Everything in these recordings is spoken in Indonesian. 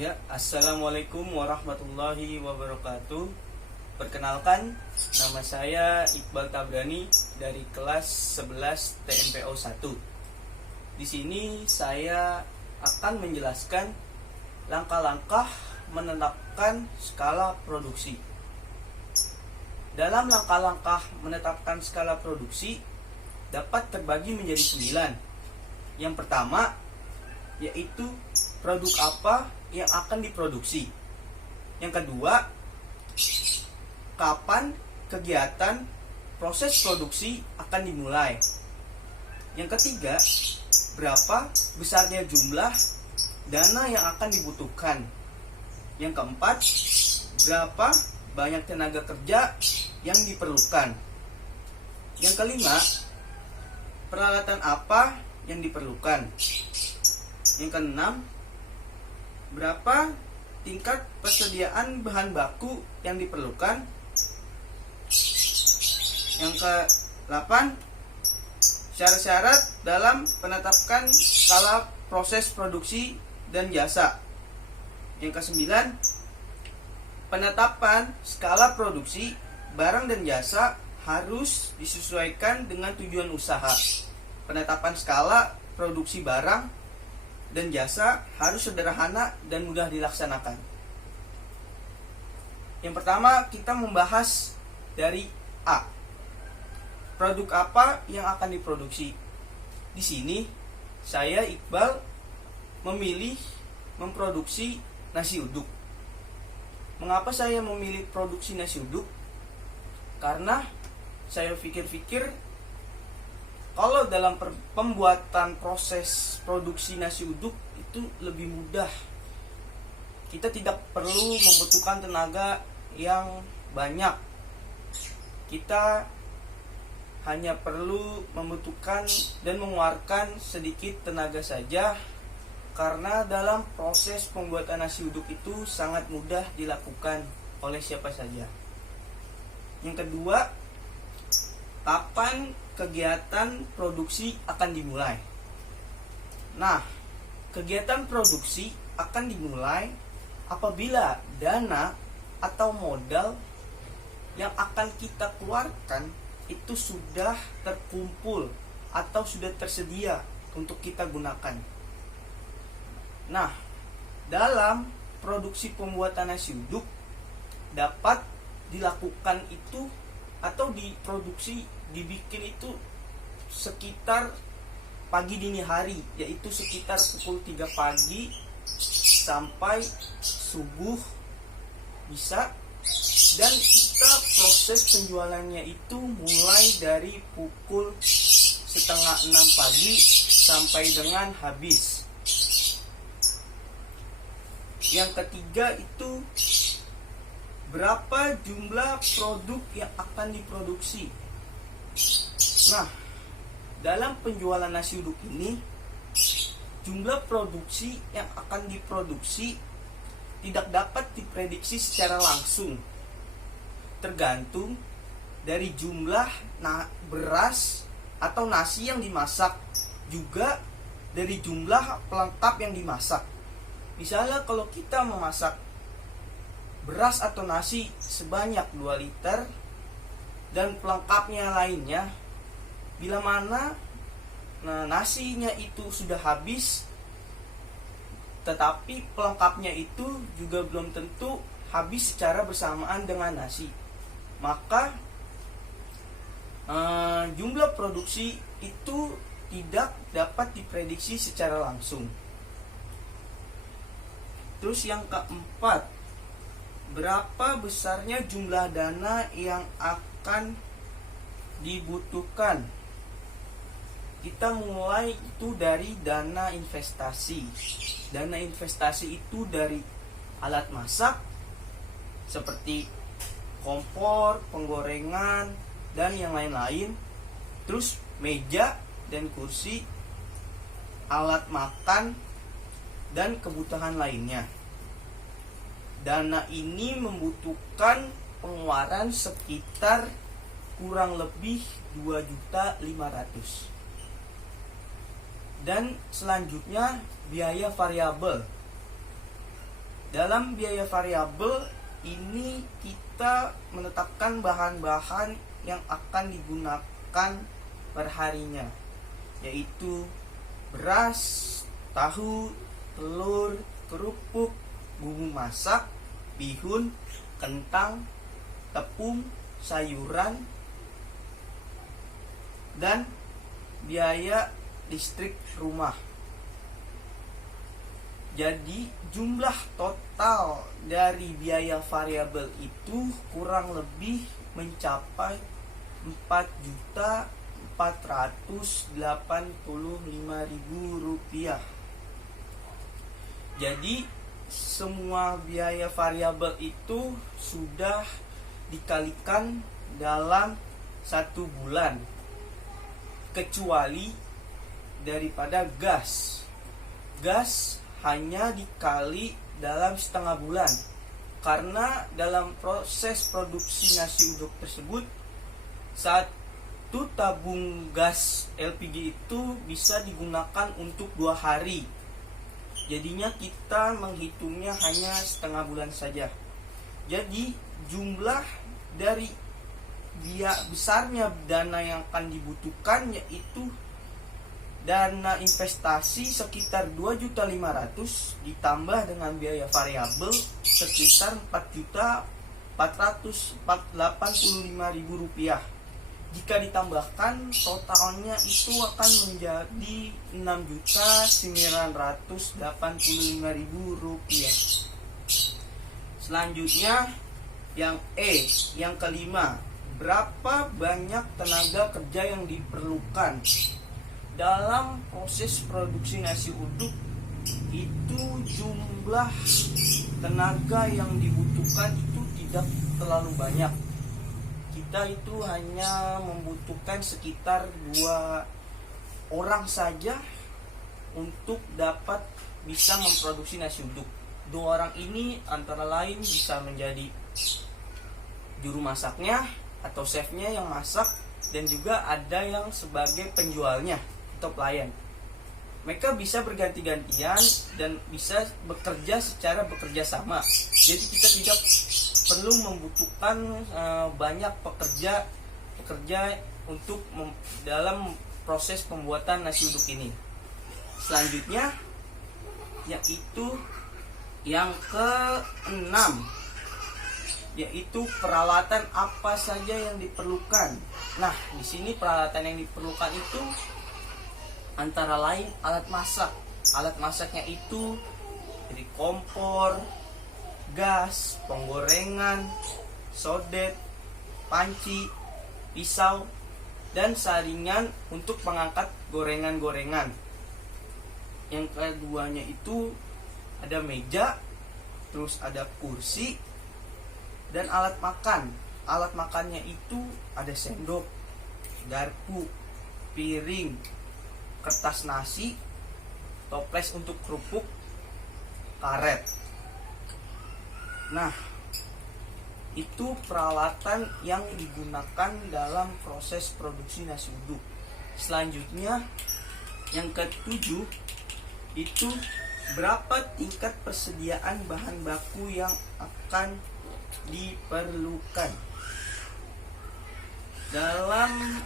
Ya, assalamualaikum warahmatullahi wabarakatuh. Perkenalkan, nama saya Iqbal Tabrani dari kelas 11 TMPO 1. Di sini saya akan menjelaskan langkah-langkah menetapkan skala produksi. Dalam langkah-langkah menetapkan skala produksi dapat terbagi menjadi 9. Yang pertama yaitu produk apa yang akan diproduksi. Yang kedua, kapan kegiatan proses produksi akan dimulai. Yang ketiga, berapa besarnya jumlah dana yang akan dibutuhkan. Yang keempat, berapa banyak tenaga kerja yang diperlukan. Yang kelima, peralatan apa yang diperlukan. Yang keenam, berapa tingkat persediaan bahan baku yang diperlukan. Yang ke-8, syarat-syarat dalam penetapan skala proses produksi dan jasa. Yang ke-9, penetapan skala produksi barang dan jasa harus disesuaikan dengan tujuan usaha. Penetapan skala produksi barang dan jasa harus sederhana dan mudah dilaksanakan. Yang pertama, kita membahas dari A. Produk apa yang akan diproduksi? Di sini saya Iqbal memilih memproduksi nasi uduk. Mengapa saya memilih produksi nasi uduk? Karena saya pikir-pikir kalau dalam pembuatan proses produksi nasi uduk itu lebih mudah. Kita tidak perlu membutuhkan tenaga yang banyak. Kita hanya perlu membutuhkan dan mengeluarkan sedikit tenaga saja, karena dalam proses pembuatan nasi uduk itu sangat mudah dilakukan oleh siapa saja. Yang kedua, kapan kegiatan produksi akan dimulai? Nah, kegiatan produksi akan dimulai apabila dana atau modal yang akan kita keluarkan itu sudah terkumpul atau sudah tersedia untuk kita gunakan. Nah, dalam produksi pembuatan nasi uduk dapat dilakukan itu atau dibikin itu sekitar pagi dini hari, yaitu sekitar pukul 3 pagi sampai subuh bisa. Dan kita proses penjualannya itu mulai dari pukul setengah 6 pagi sampai dengan habis. Yang ketiga itu berapa jumlah produk yang akan diproduksi. Nah, dalam penjualan nasi uduk ini, jumlah produksi yang akan diproduksi tidak dapat diprediksi secara langsung. Tergantung dari jumlah beras atau nasi yang dimasak, juga dari jumlah pelengkap yang dimasak. Misalnya kalau kita memasak beras atau nasi sebanyak 2 liter dan pelengkapnya lainnya, bila mana nasinya itu sudah habis tetapi pelengkapnya itu juga belum tentu habis secara bersamaan dengan nasi, maka jumlah produksi itu tidak dapat diprediksi secara langsung. Terus yang keempat, berapa besarnya jumlah dana yang akan dibutuhkan? Kita mulai itu dari dana investasi. Dana investasi itu dari alat masak seperti kompor, penggorengan, dan yang lain-lain. Terus meja dan kursi, alat makan, dan kebutuhan lainnya. Dana ini membutuhkan pengeluaran sekitar kurang lebih 2.500.000. Dan selanjutnya biaya variabel. Dalam biaya variabel ini kita menetapkan bahan-bahan yang akan digunakan perharinya, yaitu beras, tahu, telur, kerupuk, bumbu masak, bihun, kentang, tepung, sayuran, dan biaya listrik rumah. Jadi jumlah total dari biaya variabel itu kurang lebih mencapai Rp4.485.000. Jadi semua biaya variabel itu sudah dikalikan dalam 1 bulan, kecuali daripada gas. Gas hanya dikali dalam setengah bulan, karena dalam proses produksi nasi uduk tersebut, 1 tabung gas LPG itu bisa digunakan untuk 2 hari. Jadinya kita menghitungnya hanya setengah bulan saja. Jadi jumlah dari besarnya dana yang akan dibutuhkan yaitu dana investasi sekitar 2.500.000 ditambah dengan biaya variabel sekitar Rp4.485.000. Jika ditambahkan totalnya itu akan menjadi Rp6.985.000. Selanjutnya yang yang kelima, berapa banyak tenaga kerja yang diperlukan dalam proses produksi nasi uduk. Itu jumlah tenaga yang dibutuhkan itu tidak terlalu banyak. Kita itu hanya membutuhkan sekitar 2 orang saja untuk dapat bisa memproduksi nasi uduk. 2 orang ini antara lain bisa menjadi juru masaknya atau chefnya yang masak, dan juga ada yang sebagai penjualnya atau pelayan. Mereka bisa berganti-gantian dan bisa bekerja bekerja sama. Jadi kita tidak perlu membutuhkan banyak pekerja untuk dalam proses pembuatan nasi uduk ini. Selanjutnya yaitu yang ke-6, yaitu peralatan apa saja yang diperlukan. Nah, di sini peralatan yang diperlukan itu antara lain alat masak. Alat masaknya itu dari kompor, gas, penggorengan, sodet, panci, pisau, dan saringan untuk mengangkat gorengan-gorengan. Yang keduanya itu ada meja, terus ada kursi, dan alat makan. Alat makannya itu ada sendok, garpu, piring, kertas nasi, toples untuk kerupuk, karet. Nah, itu peralatan yang digunakan dalam proses produksi nasi uduk. Selanjutnya yang ke-7 itu berapa tingkat persediaan bahan baku yang akan diperlukan. Dalam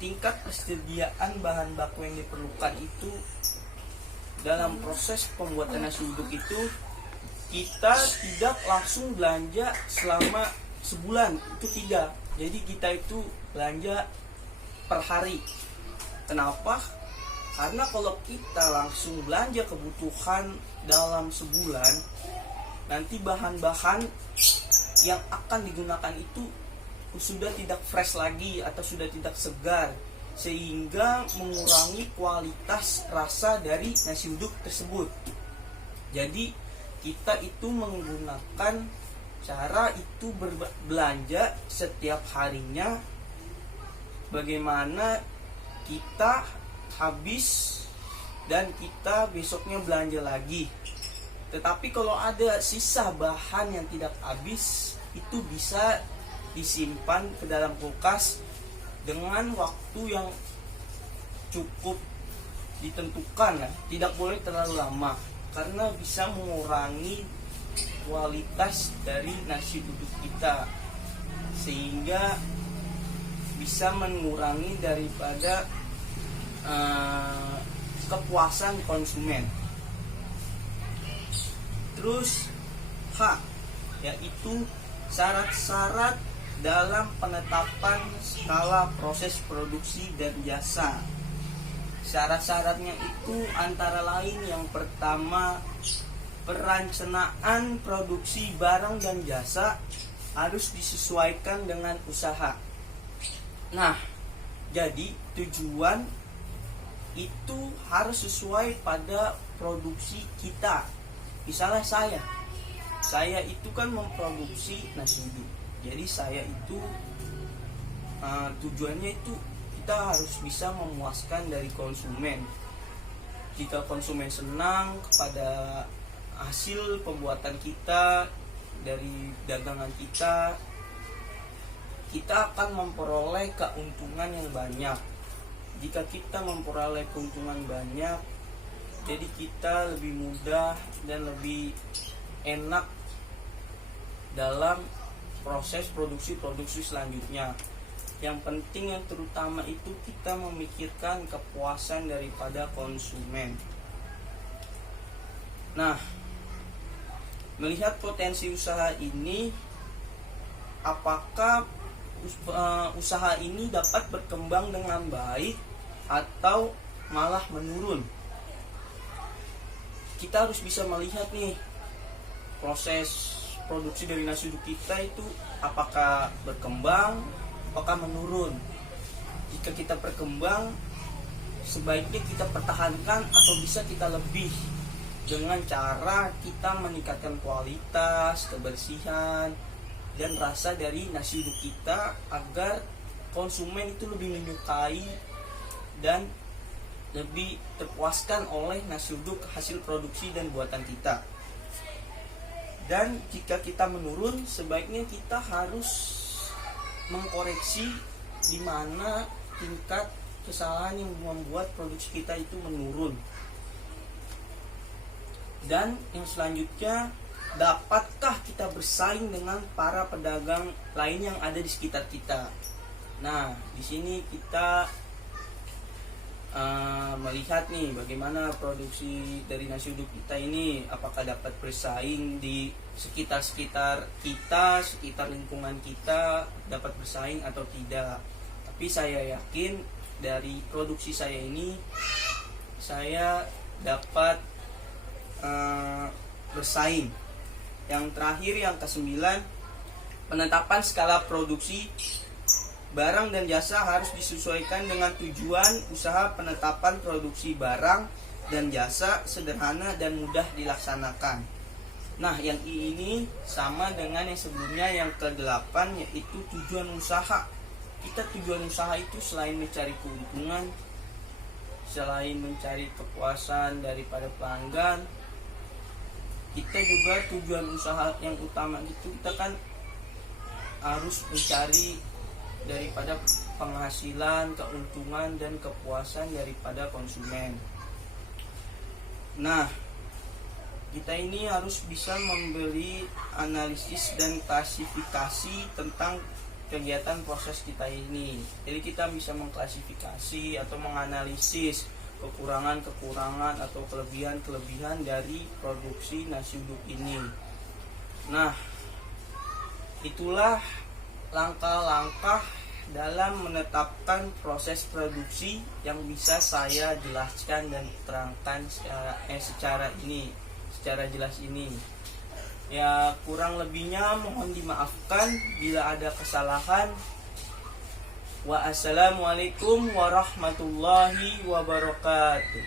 tingkat persediaan bahan baku yang diperlukan itu, dalam proses pembuatan nasi uduk itu kita tidak langsung belanja selama sebulan, itu tidak. Jadi kita itu belanja per hari. Kenapa? Karena kalau kita langsung belanja kebutuhan dalam sebulan, nanti bahan-bahan yang akan digunakan itu sudah tidak fresh lagi atau sudah tidak segar, sehingga mengurangi kualitas rasa dari nasi uduk tersebut. Jadi kita itu menggunakan cara itu berbelanja setiap harinya, bagaimana kita habis dan kita besoknya belanja lagi. Tetapi kalau ada sisa bahan yang tidak habis, itu bisa disimpan ke dalam kulkas dengan waktu yang cukup ditentukan ya, tidak boleh terlalu lama karena bisa mengurangi kualitas dari nasi uduk kita, sehingga bisa mengurangi daripada kepuasan konsumen. Terus H, yaitu syarat-syarat dalam penetapan skala proses produksi dan jasa. Syarat-syaratnya itu antara lain yang pertama, perencanaan produksi barang dan jasa harus disesuaikan dengan usaha. Nah, jadi tujuan itu harus sesuai pada produksi kita. Misalnya saya itu kan memproduksi nasi uduk. Jadi saya itu tujuannya itu kita harus bisa memuaskan dari konsumen. Jika konsumen senang kepada hasil pembuatan kita dari dagangan kita, kita akan memperoleh keuntungan yang banyak. Jika kita memperoleh keuntungan banyak, jadi kita lebih mudah dan lebih enak dalam proses produksi selanjutnya. Yang penting yang terutama itu kita memikirkan kepuasan daripada konsumen. Nah, melihat potensi usaha ini, apakah usaha ini dapat berkembang dengan baik atau malah menurun? Kita harus bisa melihat nih proses produksi dari nasi uduk kita itu apakah berkembang, apakah menurun. Jika kita berkembang, sebaiknya kita pertahankan atau bisa kita lebih dengan cara kita meningkatkan kualitas, kebersihan, dan rasa dari nasi uduk kita agar konsumen itu lebih menyukai dan lebih terpuaskan oleh nasi uduk hasil produksi dan buatan kita. Dan jika kita menurun, sebaiknya kita harus mengkoreksi di mana tingkat kesalahan yang membuat produksi kita itu menurun. Dan yang selanjutnya, dapatkah kita bersaing dengan para pedagang lain yang ada di sekitar kita? Nah, di sini kita melihat nih bagaimana produksi dari nasi uduk kita ini, apakah dapat bersaing di sekitar kita, sekitar lingkungan kita, dapat bersaing atau tidak. Tapi saya yakin dari produksi saya ini, saya dapat bersaing. Yang terakhir, yang ke-9, penetapan skala produksi barang dan jasa harus disesuaikan dengan tujuan usaha. Penetapan produksi barang dan jasa sederhana dan mudah dilaksanakan. Nah, yang ini sama dengan yang sebelumnya, yang ke-8, yaitu tujuan usaha. Kita tujuan usaha itu selain mencari keuntungan, selain mencari kepuasan daripada pelanggan, kita juga tujuan usaha yang utama itu kita kan harus mencari daripada penghasilan, keuntungan, dan kepuasan daripada konsumen. Nah, kita ini harus bisa memberi analisis dan klasifikasi tentang kegiatan proses kita ini. Jadi kita bisa mengklasifikasi atau menganalisis kekurangan-kekurangan atau kelebihan-kelebihan dari produksi nasi uduk ini. Nah, itulah langkah-langkah dalam menetapkan proses produksi yang bisa saya jelaskan dan terangkan secara jelas ini. Ya, kurang lebihnya mohon dimaafkan bila ada kesalahan. Wassalamualaikum warahmatullahi wabarakatuh.